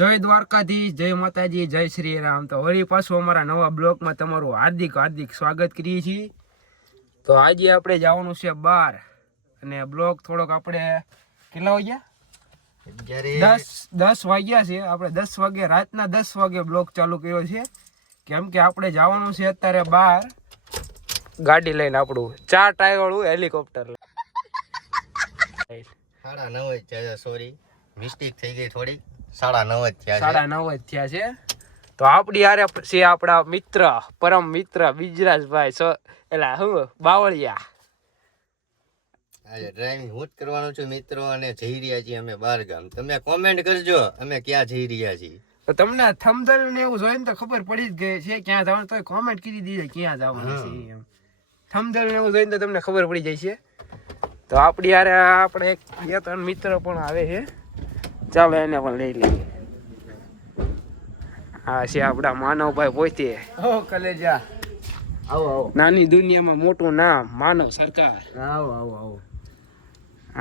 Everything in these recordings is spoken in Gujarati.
જય દ્વારકાધીશ, જય માતાજી, જય શ્રી રામ। તો વળી પાછું અમારા નવા બ્લોગમાં તમારું હાર્દિક સ્વાગત કરીએ છીએ। તો આજે આપણે જવાનું છે બહાર અને બ્લોગ થોડોક આપણે કેટલા વાગ્યા 10 વાગ્યા છે। આપણે 10 વાગે રાતના 10 વાગે બ્લોગ ચાલુ કર્યો છે કેમ કે આપણે જવાનું છે અત્યારે બહાર ગાડી લઈને, આપણું 4 ટાયર વાળું હેલિકોપ્ટર। 9:30 સોરી મિસ્ટેક થઈ ગઈ થોડી, 9:30 થયા છે। તો આપણી યારે છે આપણા મિત્ર, પરમ મિત્ર બિજરાજભાઈ એલા હું બાવળિયા। આજે ડ્રાઇવિંગ હું જ કરવાનું છું મિત્રો, અને જઈ રહ્યા છીએ અમે બહાર ગામ। તમે કોમેન્ટ કરજો અમે ક્યાં જઈ રહ્યા છીએ। તો તમને થંબનેલ ને એવું જોઈને તો ખબર પડી જ ગઈ છે ક્યાં જવાનું, તો કોમેન્ટ કરી દીધી ક્યાં જવાનું છે એમ। થંબનેલ ને એવું જોઈને તો તમને ખબર પડી જાય છે। તો આપણી યારે આપણે એક 2-3 મિત્ર પણ આવે છે, ચાલો એને પણ લઈ લઈએ। આ છે આપણા માનવભાઈ પોતે। ઓ કલેજા આવો નાની દુનિયામાં મોટું નામ માનવ સરકાર। આવો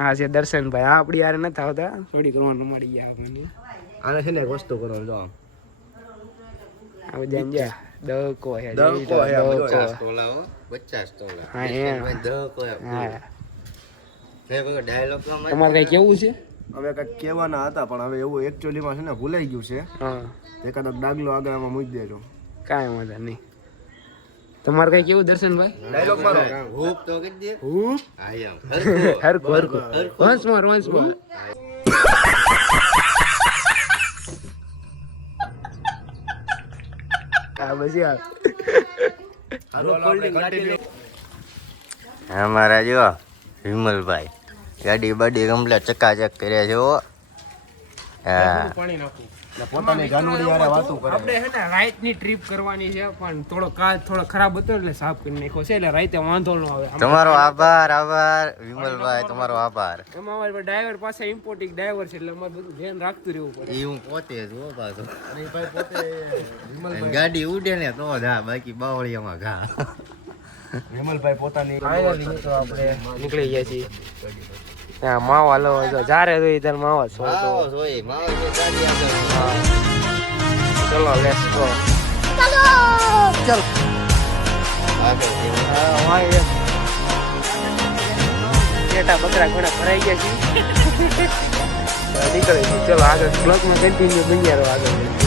આ છે દર્શનભાઈ। આ આપણી યારે નથી આવતા, થોડીક રોન મળી ગયા આપણને। આને છે ને એક વસ્તુ કરો જો આ જંજા દકો હે, દકો હે 50 તોલાઓ 50 તોલા। હા એ દકો હે મે કોઈ ડાયલોગ માં તમારે કઈ કેવું છે? હવે કંઈક કહેવાના હતા પણ હવે એવું એકચ્યુઅલીમાં છે ને ભૂલાઈ ગયું છે। હા, એકાદ ડાગલો આગળમાં મૂકી દેજો, કાંઈ વાંધો નહીં। તમારે કઈ કેવું દર્શનભાઈ? ડાયલોગ મારો હૂપ તો કરી દે હું આઈ એમ હરકો વંસ મોર આ બસી આ અમારા જો વિમલભાઈ ગાડી બાડી કમ્પ્લેટ ચકાચક કર્યા છે। હા પાણી નાખું પોતાની ગાનુડી યારે વાતો કરે। આપણે હે ને રાઈટ ની ટ્રીપ કરવાની છે પણ થોડો ખરાબ હતો એટલે સાફ કરી નાખ્યો છે, એટલે રાઈતે વાંધો ન આવે। તમારો આભાર વિમલભાઈ, તમારો આભાર। એમાં અમારે ડ્રાઈવર પાસે ઇમ્પોર્ટિંગ ડ્રાઈવર છે એટલે અમારે બધું ધ્યાન રાખતું રહેવું પડે। એ હું પોતે જ હો પાછો, ગાડી ઉડે ને તો ઘા, બાકી બાવળિયામાં ઘા। વિમલભાઈ પોતાની ફાઇનલી તો આપણે નીકળી ગયા છીએ। હા માવા લો જો જારે જોઈ ત્યારે માવા છો તો ચલો લેટ્સ ગો ચલ બેટા બકરા ઘોડા ભરાઈ ગયા છે નીકળે છે। ચલો આગળ બ્લોગમાં કન્ટિન્યુ બન્યા રહો આગળ।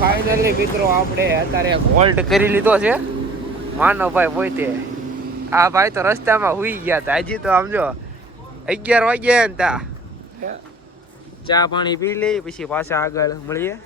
ફાઇનલી મિત્રો આપણે અત્યારે હોલ્ડ કરી લીધો છે માનવભાઈ પોતે। આ ભાઈ તો રસ્તામાં હુઈ ગયા હતા। હજી તો આમ જો 11 વાગ્યા ને તા ચા પાણી પી લઈ પછી પાછા આગળ મળીએ।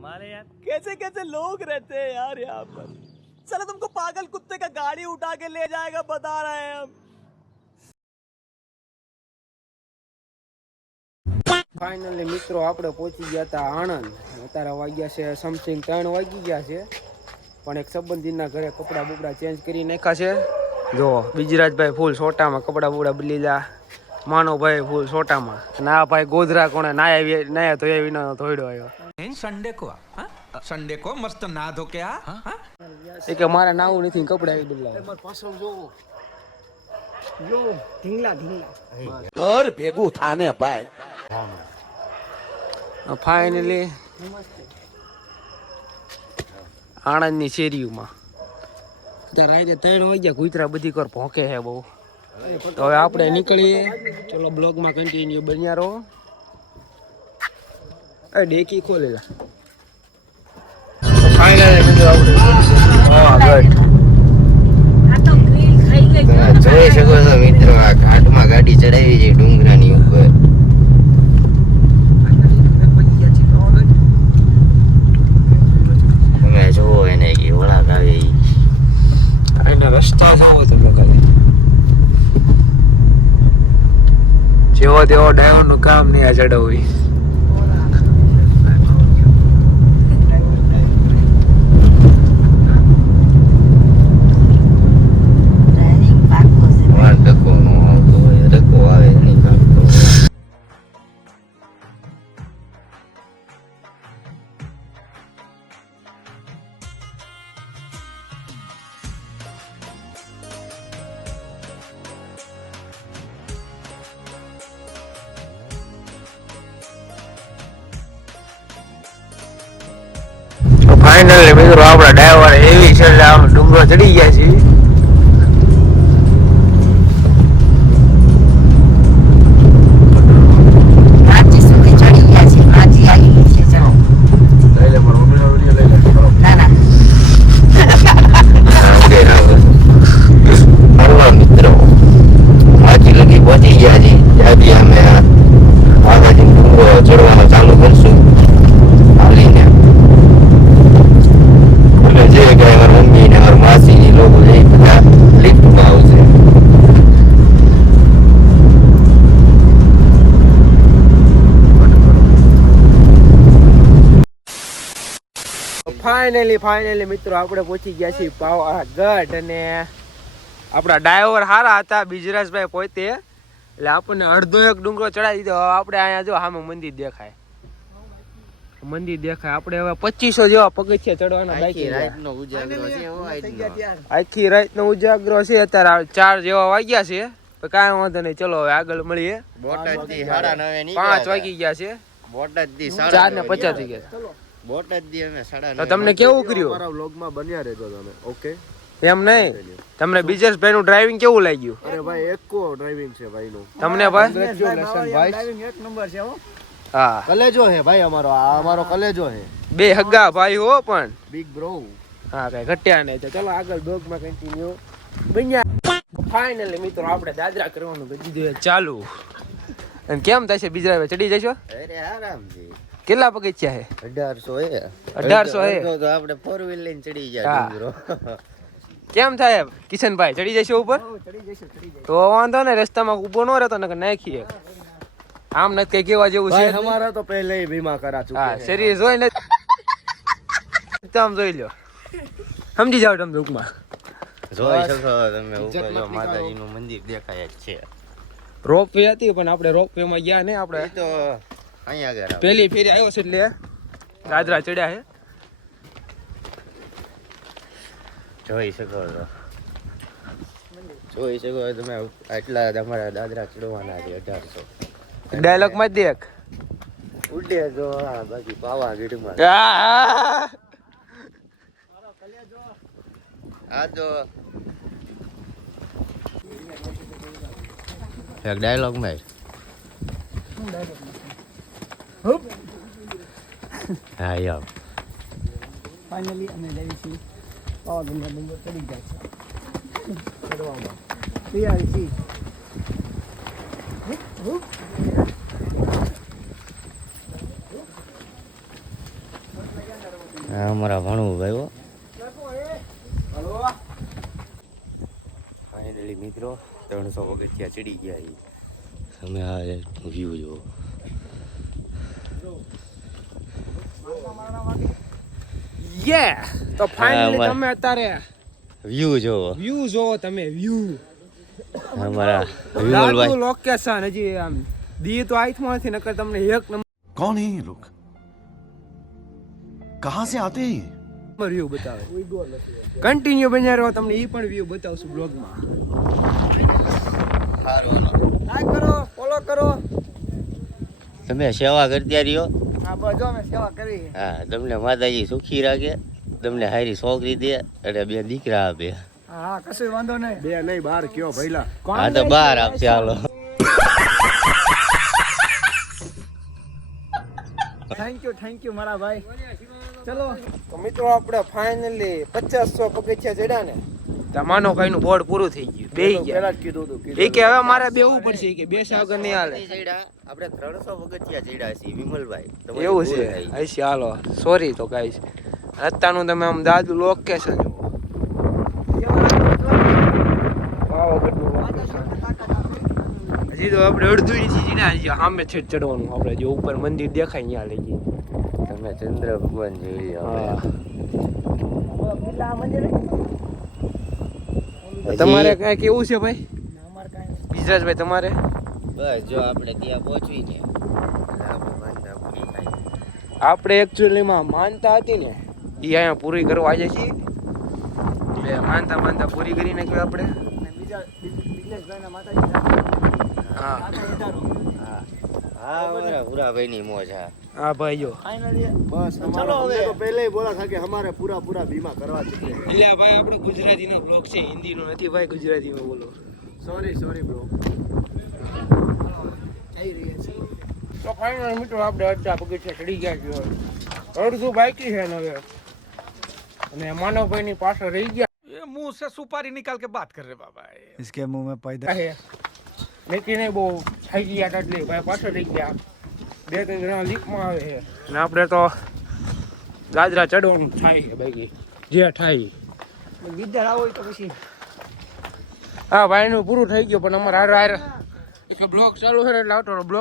कमाल है यार, कैसे कैसे लोग रहते हैं यार यहाँ पर। साला तुमको पागल कुत्ते का गाड़ी उठा के ले जाएगा, बता रहे हैं हम। ફાઇનલી મિત્રો આપણે પહોંચી ગયા હતા આણંદ. અત્યારે વાગ્યા છે સમથિંગ 3 વાગી ગયા છે, પણ એક સંબંધીના ઘરે કપડાં બપડા ચેન્જ કરી નાખ્યા છે. જો બીજરાજભાઈ ફૂલ સોટામાં કપડાં બપડા બદલી જા, માનવભાઈ ફૂલ સોટામાં, અને આ ભાઈ ગોધરા કોણે નાયા તો એ વિના ધોઈડો આવ્યો. संडे को मस्त नहा धो के એ કે મારે નાવું નથી, કપડા આવી બદલાવ. घर भेगू थाने पाए ફાઇનલી આણંદની શેરીઓમાં ત્યાં રાતે 3 વાગ્યા, કૂતરા બધી કર ભોંકે છે બહુ. તો હવે આપણે નીકળીએ, ચલો બ્લોગમાં કન્ટિન્યુ બન્યા રહો. એ ડેકી ખોલેલા ફાઇનલી મિત્રો આપણે તમે જોઈ શકો છો મિત્રો, આ ઘાટમાં ગાડી ચડાવી છે ડુંગરાની ઉપર. તમે જોવો એને કે વળાક આવે ઈ. એના રસ્તા સાવ તમે કાલે જેવો તેવો ડ્રાઈવરનું કામ નહીં આ ચડાવવી. વાર ધક્કો ન આવતો હોય, ધક્કો આવે નહીં કાપતો. ફાઇનલી મિત્રો આપણા ડ્રાઈવર એવી છે એટલે આમ ડુંગરો ચડી ગયા છીએ. હરવા મિત્રો આજી લગી પહોંચી ગયા છે. ત્યાંથી અમે આગળથી ડુંગરો ચડવાનો ચાલુ કરશું હાલીને. અને જે કઈ મારા મમ્મી ને મારા માસી ને લોકો એ બધા લિફ્ટમાં આવશે. ફાઇનલી મિત્રો આપણે પહોંચી ગયા છીએ પાવાગઢ. અને આપણા ડ્રાઈવર સારા હતા, બીજરાજભાઈ પોતે, એટલે આપણને અડધો એક ડુંગરો ચડાવી દીધો. હવે આપણે અહીંયા જો સામે મંદિર દેખાય, આપણે હવે 2500 જેવા પગથિયા ચડવાના બાકી. રાતનો ઉજાગરો છે હો આજનો. આખી રાતનો ઉજાગરો છે. અત્યારે 4 જેવા વાગ્યા છે, પણ કાંઈ વાંધો નહીં, ચલો હવે આગળ મળીએ. બોટાદથી 9:30 5 વાગી ગયા છે, બોટાદથી 4:50 થઈ ગયા છે. બોટાદથી અમે 9:30. તો તમને કેવું કર્યું અમારા વ્લોગમાં બન્યા રહેજો તમે. ઓકે એમ નહીં, તમને બીજસભાઈ નું ડ્રાઇવિંગ કેવું લાગ્યું? અરે ભાઈ એકો ડ્રાઇવિંગ છે ભાઈ નું. તમને ભાઈ? હા, કલેજો હે ભાઈ અમારો, આ અમારો કલેજો હે. 2 હગ્ગા ભાઈ હો, પણ બિગ બ્રો. હા કઈ ઘટ્યા નહીં. તો ચલો આગળ બ્લોગમાં કન્ટિન્યુ બન્યા. ફાઇનલી મિત્રો આપણે દાદરા કરવાનું કરી દીધું છે ચાલુ. અને કેમ થશે બીજા ચડી જશો? અરે આરામથી. કેટલા પગથિયા છે? 1800 હે. 1800 હે. તો આપણે 4 વ્હીલ લઈને ચડી જાય હા. ડુંગરો. કેમ થાય કિશનભાઈ, ચડી જશો ઉપર? તો વાંધો ને, રસ્તામાં ઊભો ન રહેતો ને નાખીએ. આમ નથી કઈ કેવા જેવું ભાઈ છે. અમારા તો પહેલે વીમા કરા ચૂકે હા, હે. શરીર જોઈ ને તમે જોઈ લો, સમજી જાવ તમે ટૂંકમાં. જોઈ શકો તમે ઉપર જો માતાજીનું મંદિર દેખાય જ છે. રોપવે હતી પણ આપણે રોપવે માં ગયા ને, આપણે એ તો અહીંયા આગળ આવે. પહેલી ફેરી આવ્યો છે એટલે દાદરા ચડ્યા છે. જોઈ શકો છો, જોઈ શકો છો તમે, આટલા તમારા દાદરા ચડવાના છે 1800. ડાયલોગ માં દેખ. ઉડે જો આ બાકી પાવાગઢમાં આ તો એક ડાયલોગ માં હા યાર ફાઇનલી અમે જઈએ છીએ પાવાગઢના ડુંગર ચડી જાય છે ચડવામાં તૈયારી છીએ. આ અમારા ભણવું ભાઈ ફાઇનલી મિત્રો 300 પગથિયા ચડી ગયા છે. અમે આ વ્યૂ જો તો ફાઇનલી અમારે- તમે અત્યારે વ્યૂ જોવો વ્યૂ જોવો તમે વ્યૂ અમારા દાદુ વિમલભાઈ લોકેશન હજી આમ દી તો આંખમાં નથી નકર તમને એક कौन है ये लोग कहां से आते हैं ये? નંબર વ્યૂ બતાવે કન્ટિન્યુ બન્યા રહો તમને ઈ પણ વ્યૂ બતાવશું બ્લોગમાં. લાઈક કરો ફોલો કરો. તમે સેવા કરતા રહ્યો. હા બધો અમે સેવા કરી. હા તમને માતાજી સુખી રાખે, તમને હારી છોકરી દે અને 2 દીકરા આપે. હા કશું વાંધો નહીં. બે નહીં બાર કયો ભઈલા. હા તો 12 આપશે હાલો. થેન્ક યુ મારા ભાઈ. ચલો તો મિત્રો આપણે ફાઇનલી 2500 પગથિયા ચડ્યા ને તમાનો ભાઈ નું બોર્ડ પૂરું થઈ ગયું. બેહી ગયા. પેલા જ કીધું હતું એ કે હવે મારે બેવું પડશે કે બે સાગર નહીં હાલે. આપણે 300 પગથિયા ચડ્યા છીએ વિમલભાઈ. તમારી એવું ભૂલ છે થઈ. હશે હાલો સોરી તો ગાઈસ. રસ્તાનું તમે આમ દાદુ લોકેશન જુઓ. હજી તો આપણે અડધું નથી જીના હજી સામે છેટ ચડવાનું આપણે જે ઉપર મંદિર દેખાય ત્યાં લઈ જઈએ. તમે ચંદ્ર ભગવાન જોઈ લો હવે. તમારે કઈ કેવું છે ભાઈ અમાર કાંઈ વિજરાજભાઈ તમારે? બસ જો આપણે ત્યાં પહોંચવી ને એટલે આપણે માનતા પૂરી થાય. આપણે એકચ્યુઅલીમાં માનતા હતી ને એ અહીંયા પૂરી કરવા આવ્યા છીએ. એટલે માનતા પૂરી કરી નાખ્યું આપણે. બીજા બિઝનેસભાઈના માતાજી હા હા અમારા ભૂરાભાઈની મોજ. હા હા ભાઈ જો ફાઇનલી બસ ચલો હવે. તો પહેલે બોલા था कि हमारे पूरा बीमा करवा चुके हैं. એટલે ભાઈ આપણો ગુજરાતીનો બ્લોગ છે હિન્દીનો નથી ભાઈ ગુજરાતીમાં બોલો. Sorry bro. જઈ રહ્યા છીએ. તો ફાઇનલ મિત્રો આપણે અડધા પગથિયા ચડી ગયા છે. અડધું બાકી છે ને હવે અને માનવભાઈની પાછળ રહી ગયા ये मुंह से सुपारी निकाल के बात कर रहे बाबा इसके मुंह में पैदा છે. લેકિન બહુ થઈ ગયા એટલે ભાઈ પાછળ રહી ગયા. 2-3 જણા લીપમાં આવે છે અને આપણે તો ગાજરા ચડવાનું થાય છે બાકી જે થાય. ગીધર આવો હોય તો પછી હા ભાઈનું પૂરું થઈ ગયું પણ અમારે હારે બ્લોગ ચાલુ છે ને એટલે આવતો બ્લોગ